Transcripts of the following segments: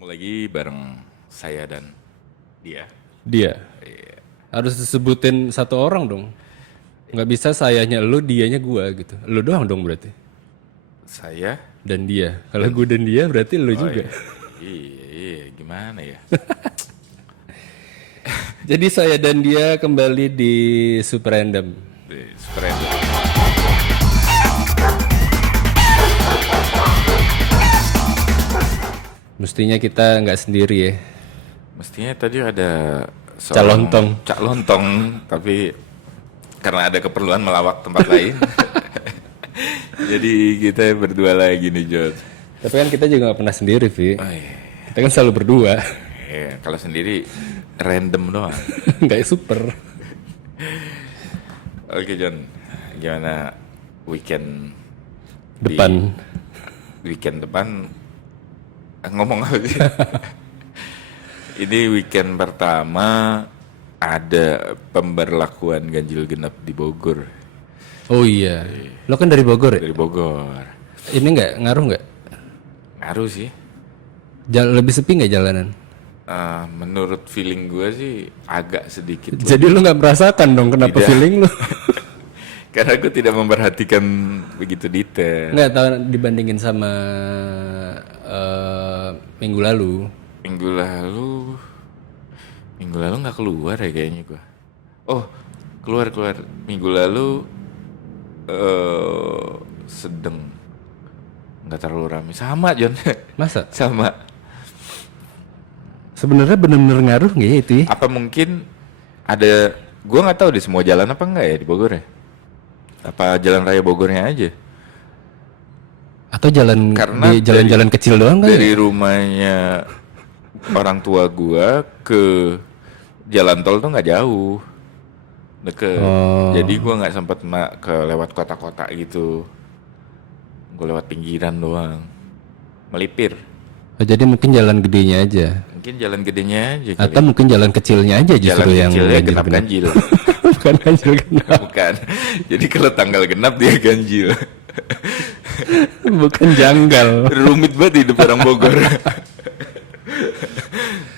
Lagi bareng saya dan dia. Dia. Harus disebutin satu orang dong. Nggak bisa sayanya lu, dianya gua gitu. Lu doang dong berarti. Saya? Dan dia. Kalau gue dan dia berarti lu Oh juga. iya, gimana ya? Jadi saya dan dia kembali di Super Random. Keren. Mestinya kita nggak sendiri ya. Mestinya tadi ada Calontong. Cak Lontong, tapi karena ada keperluan melawak tempat lain. Jadi kita berdua lagi nih, Jod. Tapi kan kita juga nggak pernah sendiri, Vi. Oh, iya. Kita kan selalu berdua. Iya, kalau sendiri random doang. Nggak super. Oke, John. Gimana weekend Depan. weekend depan ngomong apa sih? Ini weekend pertama ada pemberlakuan ganjil genap di Bogor. Oh iya. Lo kan dari Bogor ya? Dari Bogor. Ini nggak ngaruh nggak? Ngaruh sih. Lebih sepi nggak jalanan? Menurut feeling gue sih agak sedikit. Jadi lu nggak merasakan dong kenapa Tidak. feeling lu? Karena gue tidak memperhatikan begitu detail. Nggak tahu dibandingin sama minggu lalu. Minggu lalu nggak keluar ya kayaknya gue. Oh, keluar. Minggu lalu sedang nggak terlalu ramai. Sama, John. Masa? Sama. Sebenarnya bener-bener ngaruh nggak ya itu ya? Apa mungkin ada, gue nggak tahu di semua jalan apa enggak ya di Bogor ya? Apa jalan raya Bogornya aja? Atau jalan Karena di jalan-jalan kecil doang kan? Dari rumahnya orang tua gua ke jalan tol tuh nggak jauh, deket. Oh. Jadi gua nggak sempet ke lewat kota-kota gitu. Gua lewat pinggiran doang, melipir. Oh, jadi mungkin jalan gedenya aja. Mungkin jalan gedenya aja kali. Atau mungkin jalan kecilnya aja justru Jalan yang kecilnya genap ganjil-genap. ganjil. Bukan ganjil genap. Bukan. Jadi kalau tanggal genap dia ganjil. Bukan janggal. Rumit banget hidup orang Bogor.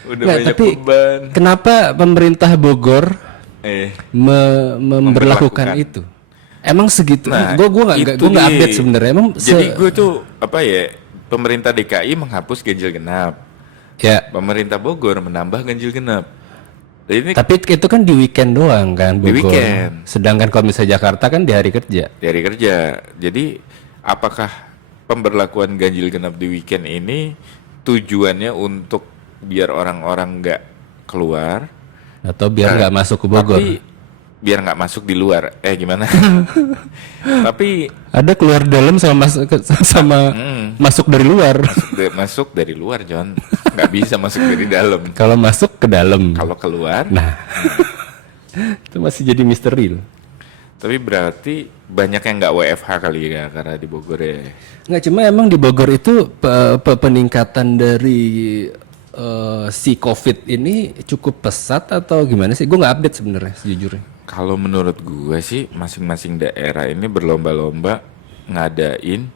Udah Nggak, banyak tapi beban. kenapa pemerintah Bogor Memberlakukan. memberlakukan itu? Emang segitu? Nah, gue nggak itu nggak dia. update sebenarnya. Emang Jadi gue tuh apa ya? Pemerintah DKI menghapus ganjil genap. ya. Pemerintah Bogor menambah ganjil genap. Jadi ini Tapi itu kan di weekend doang kan Di Bogor. weekend. Sedangkan kalau misalnya Jakarta kan di hari kerja. dari kerja. Jadi apakah pemberlakuan ganjil genap di weekend ini tujuannya untuk biar orang-orang nggak keluar, Atau biar nggak masuk ke Bogor. tapi biar nggak masuk di luar? Gimana? Tapi Ada keluar dalam sama sama masuk dari luar. masuk dari luar, John. Nggak bisa masuk dari dalam. Kalau masuk ke dalam. Kalau keluar, Nah. Itu masih jadi misteri loh. tapi berarti banyak yang nggak WFH kali ya karena di Bogor ya. Nggak, cuma emang di Bogor itu peningkatan dari si COVID ini cukup pesat atau gimana sih? Gue nggak update sebenarnya sejujurnya. Kalau menurut gue sih masing-masing daerah ini berlomba-lomba ngadain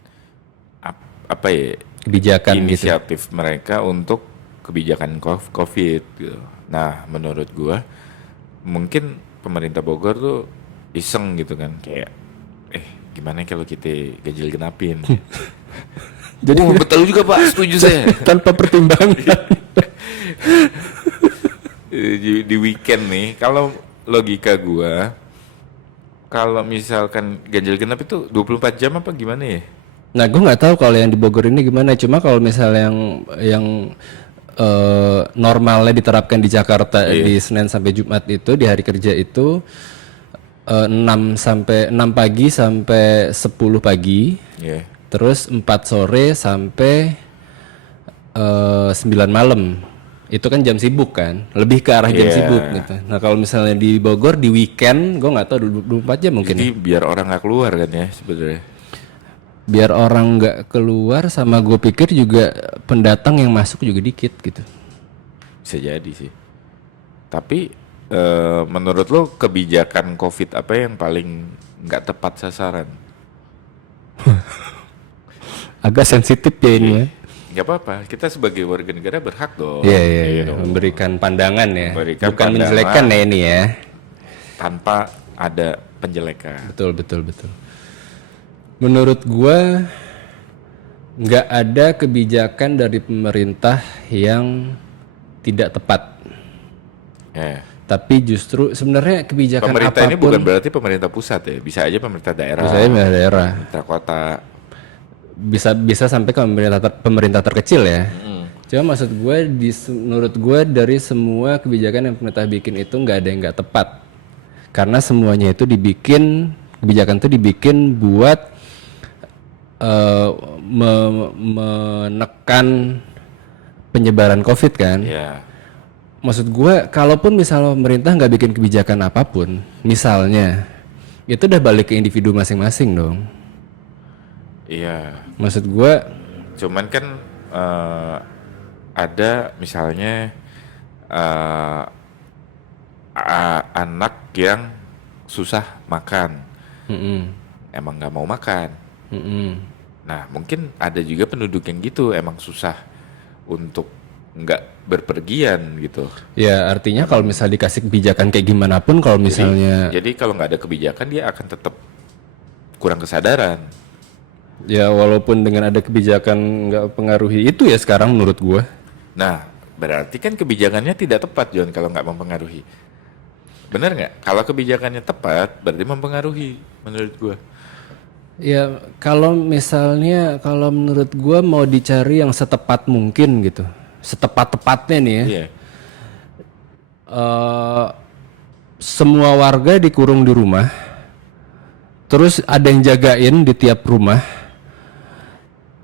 apa ya Kebijakan gitu. inisiatif mereka untuk kebijakan COVID gitu. Nah, menurut gue mungkin pemerintah Bogor tuh iseng gitu kan, kayak gimana kalau kita ganjil genapin. Jadi Betul juga, Pak, setuju saya. tanpa pertimbangan. Di weekend nih, kalau logika gua, kalau misalkan ganjil genap itu 24 jam apa gimana ya? Nah, gue nggak tahu kalau yang di Bogor ini gimana. Cuma kalau misalnya yang normalnya diterapkan di Jakarta di Senin sampai Jumat itu di hari kerja itu 6 pagi sampai 10 pagi. Iya. Terus 4 sore sampai 9 malam. Itu kan jam sibuk kan, lebih ke arah jam Iya. sibuk gitu. Nah kalau misalnya di Bogor di weekend, gue nggak tahu 24 jam mungkin. Jadi biar orang nggak keluar kan ya sebenarnya. Biar orang nggak keluar, sama gue pikir juga pendatang yang masuk juga dikit gitu. Bisa jadi sih. Tapi menurut lo kebijakan COVID apa yang paling nggak tepat sasaran? Agak sensitif ya ini ya. nggak apa-apa. Kita sebagai warga negara berhak dong. Iya, iya, iya. Gitu. Memberikan pandangan ya. Memberikan Bukan pandangan. menjelekkan ya ini ya. Tanpa ada penjelekan. Betul, betul, betul. Menurut gua nggak ada kebijakan dari pemerintah yang tidak tepat. Ya. Tapi justru sebenarnya kebijakan Pemerintah apapun, ini bukan berarti pemerintah pusat ya. Bisa aja pemerintah daerah. misalnya daerah, Pemerintah kota. bisa sampai ke pemerintah terkecil ya. Cuma maksud gue menurut gue dari semua kebijakan yang pemerintah bikin itu nggak ada yang nggak tepat, karena semuanya itu kebijakan itu dibikin buat menekan penyebaran COVID kan. Ya. Maksud gue, kalaupun misalnya pemerintah nggak bikin kebijakan apapun, misalnya, itu udah balik ke individu masing-masing dong. Iya. Maksud gue, Cuman kan ada misalnya anak yang susah makan, emang nggak mau makan. Nah mungkin ada juga penduduk yang gitu emang susah untuk nggak berpergian gitu. ya artinya kalau misalnya dikasih kebijakan kayak gimana pun, kalau misalnya, Jadi kalau nggak ada kebijakan dia akan tetap kurang kesadaran. ya walaupun dengan ada kebijakan nggak pengaruhi itu ya sekarang menurut gue. Nah berarti kan kebijakannya tidak tepat John kalau nggak mempengaruhi. Bener nggak? Kalau kebijakannya tepat berarti mempengaruhi menurut gua. Ya kalau misalnya, kalau menurut gue mau dicari yang setepat mungkin gitu, setepat-tepatnya nih ya. Iya. Semua warga dikurung di rumah, terus ada yang jagain di tiap rumah,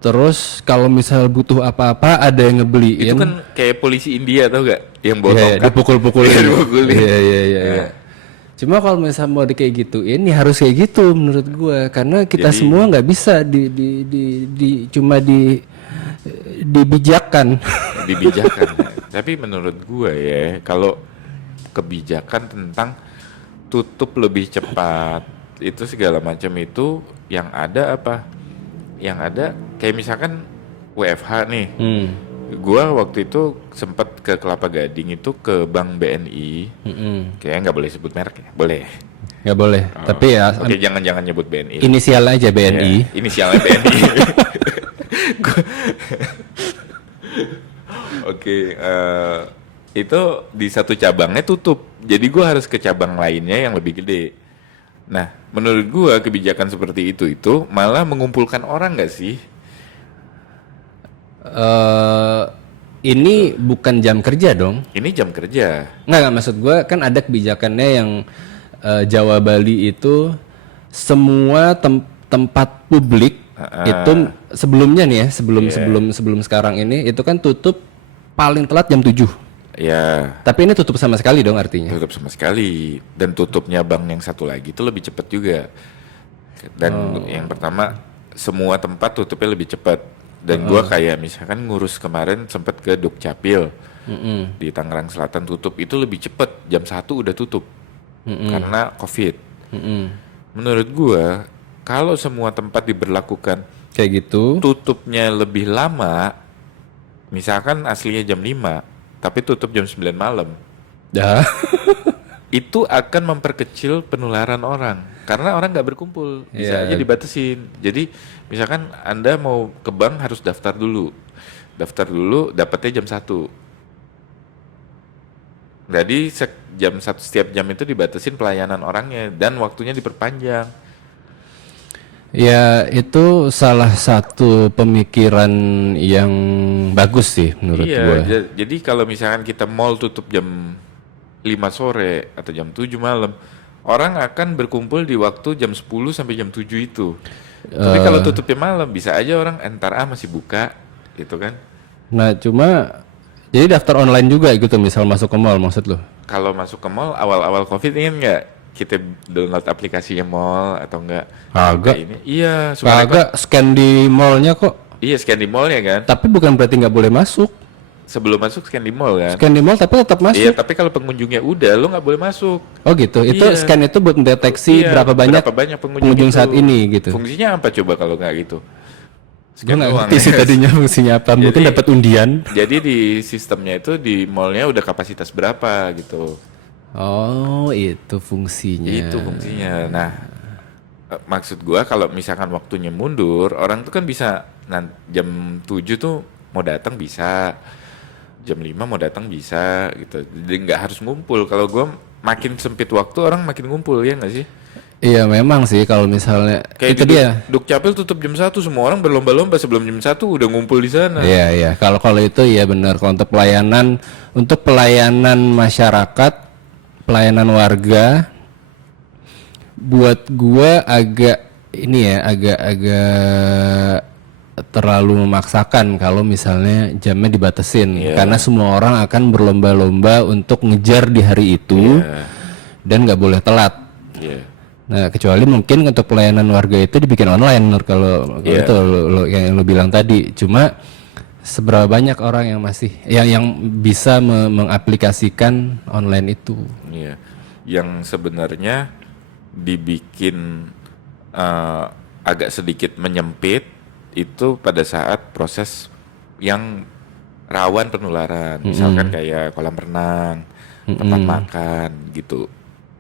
terus kalau misal butuh apa-apa ada yang ngebeliin. Itu kan kayak polisi India tau gak? Yang bawa Iya, tongkat. dipukul-pukulin. Iya, dipukulin. Iya, iya. Cuma kalau misalnya mau kayak gituin, ya harus kayak gitu menurut gua, karena kita semua nggak bisa cuma dibijakkan. Dibijakan. Tapi menurut gua ya, kalau kebijakan tentang tutup lebih cepat, itu segala macam itu yang ada apa? Yang ada kayak misalkan WFH nih. Gua waktu itu sempat ke Kelapa Gading itu ke Bank BNI. Kayaknya nggak boleh sebut merek ya? Boleh. Nggak boleh. Tapi ya Oke, jangan nyebut BNI. inisial aja BNI. Ya, inisialnya BNI. Oke, itu di satu cabangnya tutup. Jadi gua harus ke cabang lainnya yang lebih gede. Nah, menurut gua kebijakan seperti itu malah mengumpulkan orang nggak sih? Ini bukan jam kerja dong. Ini jam kerja. Nggak, maksud gue kan ada kebijakannya yang Jawa Bali itu semua tempat publik itu sebelumnya nih ya, sebelum sekarang ini itu kan tutup paling telat jam 7. Ya, Tapi ini tutup sama sekali dong artinya. tutup sama sekali. Dan tutupnya bank yang satu lagi itu lebih cepat juga. Dan yang pertama semua tempat tutupnya lebih cepat. Dan gua kayak misalkan ngurus kemarin sempat ke Dukcapil di Tangerang Selatan tutup itu lebih cepat, jam 1 udah tutup karena COVID. Menurut gua kalau semua tempat diberlakukan Kayak gitu. tutupnya lebih lama, misalkan aslinya jam 5 tapi tutup jam 9 malam, Dah. itu akan memperkecil penularan orang karena orang nggak berkumpul, bisa aja dibatasin. Jadi misalkan Anda mau ke bank harus daftar dulu dapatnya jam 1. Jadi jam 1 setiap jam itu dibatasin pelayanan orangnya dan waktunya diperpanjang. Ya itu salah satu pemikiran yang bagus sih menurut Iya, gue. jadi kalau misalkan kita mall tutup jam 5 sore atau jam 7 malam, orang akan berkumpul di waktu jam 10 sampai jam 7 itu. Tapi kalau tutupnya malam, bisa aja orang entar masih buka, gitu kan. Nah cuma jadi daftar online juga gitu, misal masuk ke mall maksud lo? Kalau masuk ke mall awal-awal COVID ingin nggak kita download aplikasinya mall atau enggak? Kagak. Ini. Iya, supaya Kagak, scan di mallnya kok. iya scan di mallnya kan. Tapi bukan berarti nggak boleh masuk. Sebelum masuk scan di mall kan. Scan di mall tapi tetap masuk. Iya, tapi kalau pengunjungnya udah, lo nggak boleh masuk. Oh gitu. Itu Iya. scan itu buat mendeteksi Iya, berapa banyak pengunjung pengunjung itu. saat ini gitu. Fungsinya apa coba kalau nggak gitu? Gue nggak doang. ngerti sih tadinya fungsinya apa. Mungkin Jadi- dapat undian. Jadi di sistemnya itu di mallnya udah kapasitas berapa gitu. Oh, itu fungsinya. Itu fungsinya. Nah, maksud gua kalau misalkan waktunya mundur, orang tuh kan bisa jam 7 tuh mau datang bisa, jam 5 mau datang bisa gitu. Jadi nggak harus ngumpul. Kalau gua makin sempit waktu orang makin ngumpul ya nggak sih? Iya memang sih kalau misalnya Kayak itu di dia. Dukcapil tutup jam 1, semua orang berlomba-lomba sebelum jam 1 udah ngumpul di sana. Iya iya. Kalau itu ya benar. Kalau untuk pelayanan masyarakat, pelayanan warga, buat gua agak ini ya agak terlalu memaksakan kalau misalnya jamnya dibatasin Iya. karena semua orang akan berlomba-lomba untuk ngejar di hari itu Iya. dan nggak boleh telat. Iya. Nah, kecuali mungkin untuk pelayanan warga itu dibikin online Nur, kalau Iya. itu yang lu bilang tadi. Cuma seberapa banyak orang yang masih yang bisa mengaplikasikan online itu. Iya. Yang sebenarnya dibikin agak sedikit menyempit itu pada saat proses yang rawan penularan, misalkan kayak kolam renang, tempat makan gitu.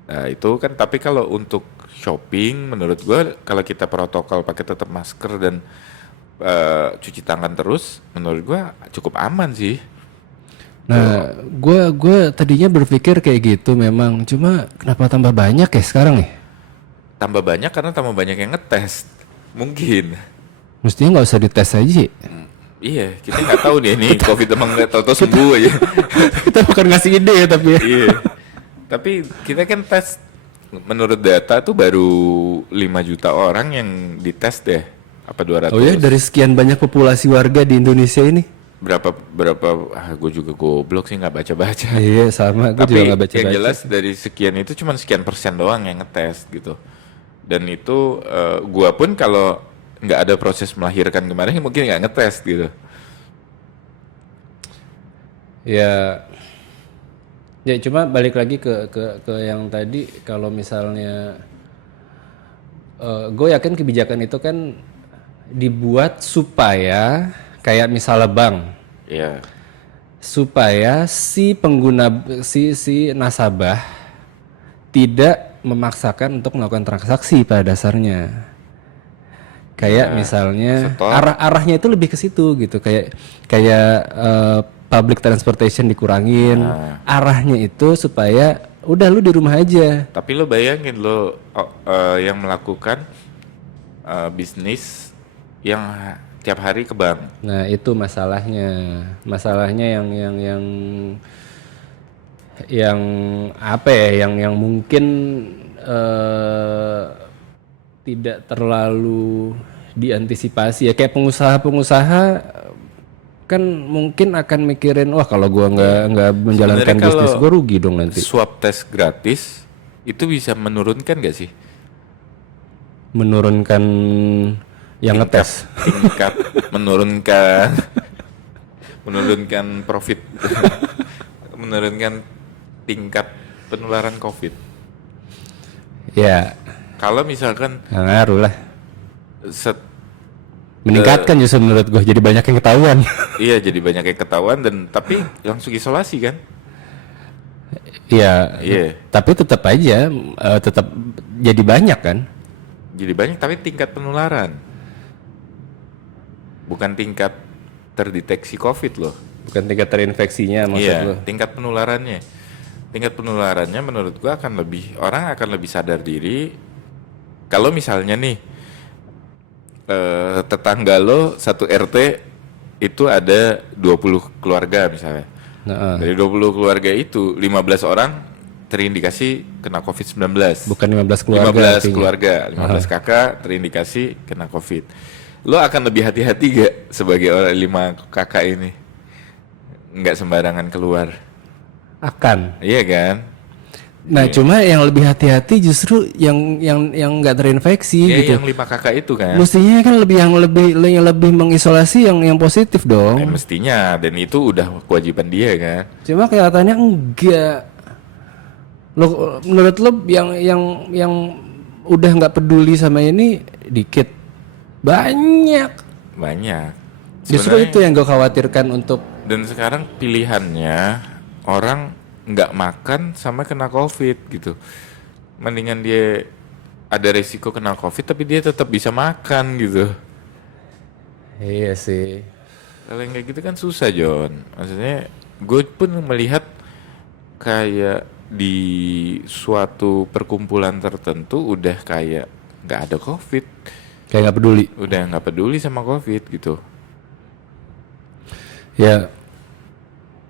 Nah, itu kan, tapi kalau untuk shopping menurut gua kalau kita protokol pakai tetap masker dan cuci tangan terus, menurut gua cukup aman sih. Nah, gua tadinya berpikir kayak gitu memang. Cuma kenapa tambah banyak ya sekarang ya? Tambah banyak karena tambah banyak yang ngetes. Mungkin. Mestinya nggak usah dites aja. Iya, kita nggak tahu nih ini COVID emang nggak tahu sembuh aja. Kita bukan ngasih ide ya tapi ya. Iya. Tapi kita kan tes, menurut data tuh baru 5 juta orang yang dites deh. Apa 200? Oh ya, dari sekian banyak populasi warga di Indonesia ini. berapa gue juga goblok sih nggak baca-baca. Iya, sama. Gue Tapi juga nggak baca-baca. yang jelas dari sekian itu cuma sekian persen doang yang ngetes gitu. Dan itu gua pun kalau nggak ada proses melahirkan kemarin mungkin nggak ngetes gitu. Ya, ya cuma balik lagi ke yang tadi, kalau misalnya gue yakin kebijakan itu kan dibuat supaya kayak misalnya bank, Iya. supaya si pengguna si nasabah tidak memaksakan untuk melakukan transaksi pada dasarnya. Kayak misalnya setor. arahnya itu lebih ke situ gitu, kayak public transportation dikurangin, arahnya itu supaya udah lu di rumah aja. Tapi lo bayangin lo yang melakukan bisnis yang tiap hari ke bank. Nah itu masalahnya yang apa ya, yang mungkin tidak terlalu diantisipasi ya, kayak pengusaha kan mungkin akan mikirin, wah kalau gua nggak menjalankan Sebenarnya bisnis kalau gua rugi dong nanti. Swab tes gratis itu bisa menurunkan gak sih Menurunkan yang ngetes. tingkat menurunkan profit, menurunkan tingkat penularan COVID. Ya Kalau misalkan nggak ngaruh lah, set- meningkatkan justru menurut gua, jadi banyak yang ketahuan. iya jadi banyak yang ketahuan dan tapi langsung isolasi kan. Iya. Iya. Tapi tetap aja tetap jadi banyak kan. Jadi banyak tapi tingkat penularan bukan tingkat terdeteksi COVID loh. Bukan tingkat terinfeksinya maksud Iya, lo. tingkat penularannya. Tingkat penularannya menurut gua orang akan lebih sadar diri kalau misalnya nih tetangga lo satu RT itu ada 20 keluarga misalnya. Nah, Dari 20 keluarga itu 15 orang terindikasi kena COVID-19. bukan 15 keluarga. 15 artinya. keluarga, 15 kakak terindikasi kena COVID. Lo akan lebih hati-hati gak sebagai orang 5 kakak ini? Nggak sembarangan keluar. Akan. Iya kan? Nah, cuma yang lebih hati-hati justru yang nggak terinfeksi Iya, gitu. yang 5 kakak itu kan. Mestinya kan yang lebih mengisolasi yang positif dong. Mestinya, dan itu udah kewajiban dia kan. Cuma kelihatannya enggak. Lo menurut lo yang udah nggak peduli sama ini dikit, banyak. banyak. Justru Sebenarnya- itu yang gue khawatirkan untuk Dan sekarang pilihannya orang nggak makan sama kena COVID gitu. Mendingan dia ada resiko kena COVID tapi dia tetap bisa makan gitu. iya sih. Kalau yang kayak gitu kan susah John. Maksudnya gue pun melihat kayak di suatu perkumpulan tertentu udah kayak nggak ada COVID. Kayak nggak peduli. Udah nggak peduli sama COVID gitu. Ya,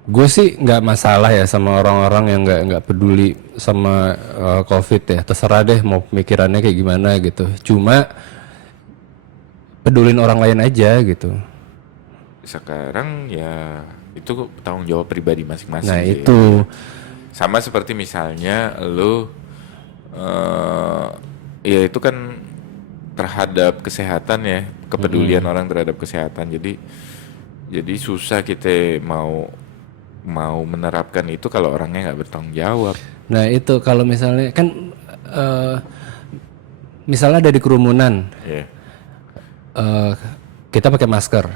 gue sih nggak masalah ya sama orang-orang yang nggak peduli sama COVID ya. Terserah deh mau pemikirannya kayak gimana gitu. Cuma pedulin orang lain aja gitu. Sekarang ya itu tanggung jawab pribadi masing-masing Nah sih. itu, Sama seperti misalnya lu ya itu kan terhadap kesehatan ya, kepedulian orang terhadap kesehatan. Jadi susah kita mau menerapkan itu kalau orangnya nggak bertanggung jawab. nah itu kalau misalnya kan misalnya ada di kerumunan, Ya, kita pakai masker,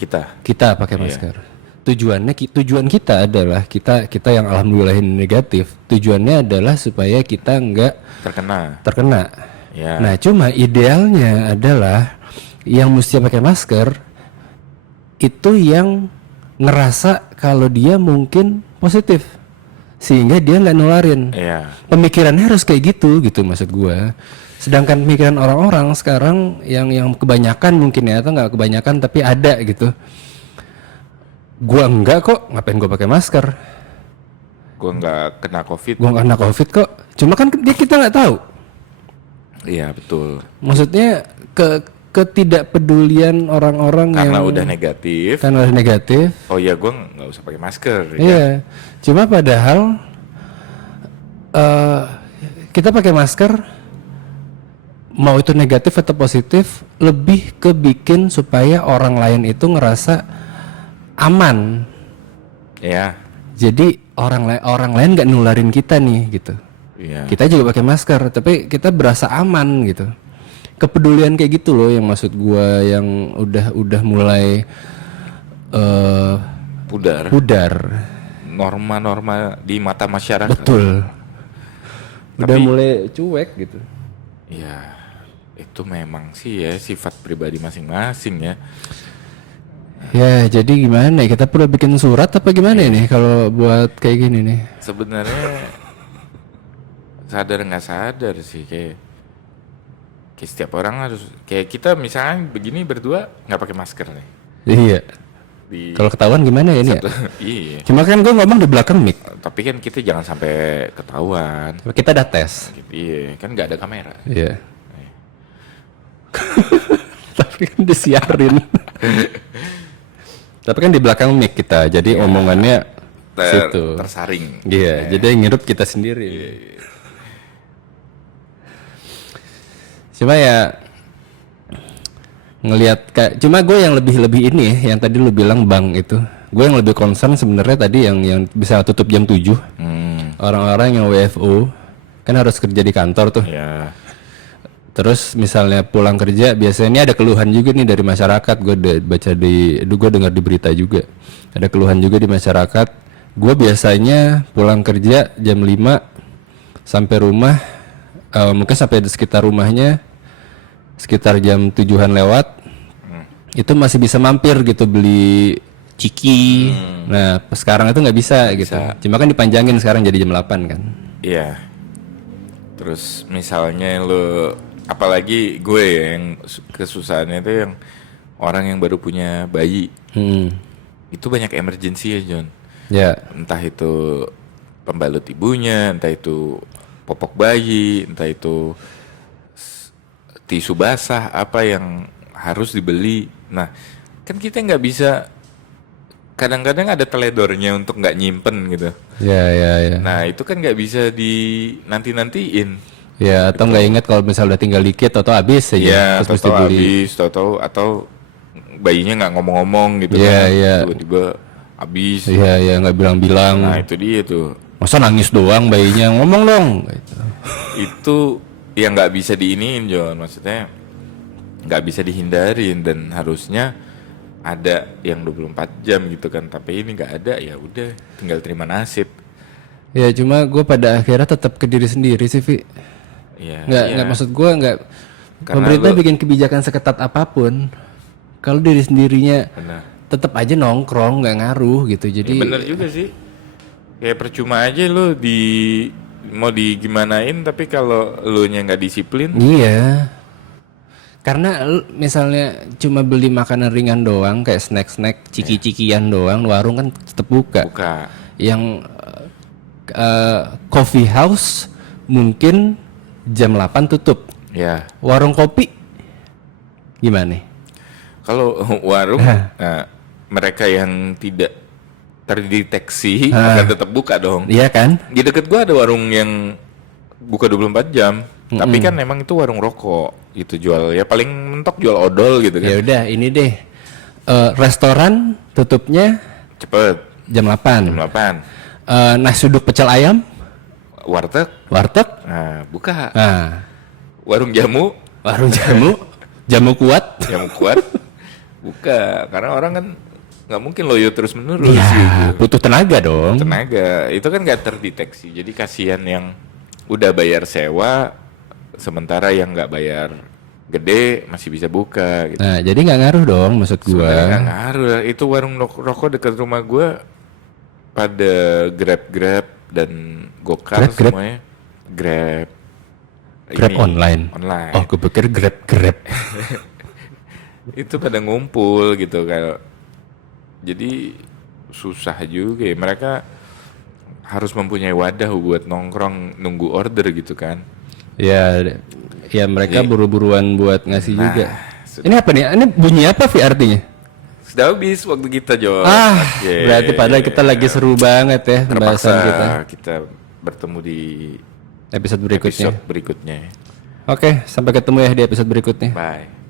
kita pakai masker. Tujuan kita adalah kita yang alhamdulillah ini negatif. Tujuannya adalah supaya kita nggak terkena. Ya. Nah, cuma idealnya adalah yang mesti pakai masker itu yang ngerasa kalau dia mungkin positif sehingga dia nggak nularin. Ya. Pemikirannya harus kayak gitu maksud gua. Sedangkan pemikiran orang-orang sekarang yang kebanyakan mungkin ya atau nggak kebanyakan tapi ada gitu. Gua enggak kok, ngapain gua pakai masker? Gua nggak kena COVID. Gua nggak kena COVID kok. Cuma kan kita nggak tahu. Iya betul. Maksudnya ketidakpedulian orang-orang Karena yang udah negatif. karena udah negatif. Oh ya gue nggak usah pakai masker. Iya. Cuma padahal kita pakai masker mau itu negatif atau positif lebih ke bikin supaya orang lain itu ngerasa aman. Ya. Jadi orang lain nggak nularin kita nih gitu. Iya. Kita juga pakai masker, tapi kita berasa aman gitu. Kepedulian kayak gitu loh yang maksud gua yang udah mulai pudar. Norma-norma di mata masyarakat. Betul. Udah Tapi- mulai cuek gitu. Ya, itu memang sih ya sifat pribadi masing-masing ya. Ya, jadi gimana ya? Kita perlu bikin surat apa gimana ini kalau buat kayak gini nih? Sebenarnya sadar nggak sadar sih kayak setiap orang harus kayak kita misalnya begini berdua nggak pakai masker nih. Iya. Di Kalau ketahuan gimana ya ini ya? iya. Cuma kan gua ngomong di belakang mic. Tapi kan kita jangan sampai ketahuan. Kita udah tes. Gitu. Iya, kan nggak ada kamera. Iya. Tapi kan disiarin. Tapi kan di belakang mic kita, jadi omongannya situ. Tersaring. Iya, jadi yang ngirup kita sendiri. Cuma ya ngelihat kayak, cuma gue yang lebih ini ya, yang tadi lu bilang bang itu, gue yang lebih concern sebenarnya tadi yang bisa tutup jam 7. Orang-orang yang WFO kan harus kerja di kantor tuh. Ya. Terus misalnya pulang kerja biasanya ini ada keluhan juga nih dari masyarakat. Gue gue dengar di berita juga ada keluhan juga di masyarakat. Gue biasanya pulang kerja jam 5 sampai rumah, mungkin sampai di sekitar rumahnya sekitar jam 7-an lewat. Itu masih bisa mampir gitu beli ciki. Nah sekarang itu nggak bisa gitu. Cuma kan dipanjangin sekarang jadi jam 8 kan. Iya. Terus misalnya lu apalagi gue yang kesusahannya itu yang orang yang baru punya bayi. Itu banyak emergency ya John. Ya. Entah itu pembalut ibunya, entah itu popok bayi, entah itu tisu basah apa yang harus dibeli. Nah, kan kita nggak bisa. Kadang-kadang ada teledornya untuk nggak nyimpen gitu. Ya. Nah itu kan nggak bisa di nanti-nantiin. Ya atau nggak ingat kalau misalnya udah tinggal dikit atau habis aja. Iya, Terus mesti atau beli. habis, atau bayinya nggak ngomong-ngomong gitu Iya, kan. iya. Tiba-tiba habis. Iya nggak bilang-bilang. Nah itu dia tuh. Masa nangis doang bayinya, ngomong dong. Gitu. Itu yang nggak bisa diiniin John. Maksudnya nggak bisa dihindarin dan harusnya ada yang 24 jam gitu kan, tapi ini nggak ada, ya udah tinggal terima nasib. Ya cuma gue pada akhirnya tetap ke diri sendiri sih, Vi. Ya, Nggak maksud gue nggak. Karena Pemerintah lu- bikin kebijakan seketat apapun, kalau diri sendirinya benar. tetap aja nongkrong nggak ngaruh gitu. Jadi Ya, bener juga sih. Kayak percuma aja lu mau digimanain, tapi kalau lu nya nggak disiplin, iya. Karena misalnya cuma beli makanan ringan doang kayak snack-snack, ciki-cikian doang, warung kan tetap buka. buka. Yang coffee house mungkin jam 8 tutup. Ya, Warung kopi gimana nih? kalau warung mereka yang tidak terdeteksi akan tetap buka dong. Iya kan? Di deket gua ada warung yang buka 24 jam, tapi kan emang itu warung rokok, itu jual ya paling mentok jual odol gitu Ya kan. udah ini deh. Restoran tutupnya Cepet, jam 8. jam 8. Nasi uduk pecel ayam, Warteg, warteg. buka. Nah, Warung jamu, warung jamu, jamu kuat. yang kuat, buka. Karena orang kan nggak mungkin loyo terus menerus Ya, gitu. butuh tenaga dong. Tenaga, itu kan nggak terdeteksi. Jadi kasihan yang udah bayar sewa, sementara yang nggak bayar gede masih bisa buka gitu. Nah, jadi nggak ngaruh dong maksud Sebenarnya gua. nggak ngaruh. Itu warung rokok dekat rumah gua pada Grab dan Gokar Grab? semuanya. Grab. Grab Ini, online. Online. Oh, gue pikir Grab. Itu pada ngumpul gitu kayak. Jadi susah juga ya. Mereka harus mempunyai wadah buat nongkrong nunggu order gitu kan. Ya, ya mereka buru-buruan buat ngasih juga. sudah. Ini apa nih? Ini bunyi apa Vi artinya? Sudah habis waktu kita Jo. Oke. Berarti padahal kita lagi seru banget ya pembahasan kita. kita bertemu di Episode berikutnya. episode berikutnya. Oke, sampai ketemu ya di episode berikutnya. Bye.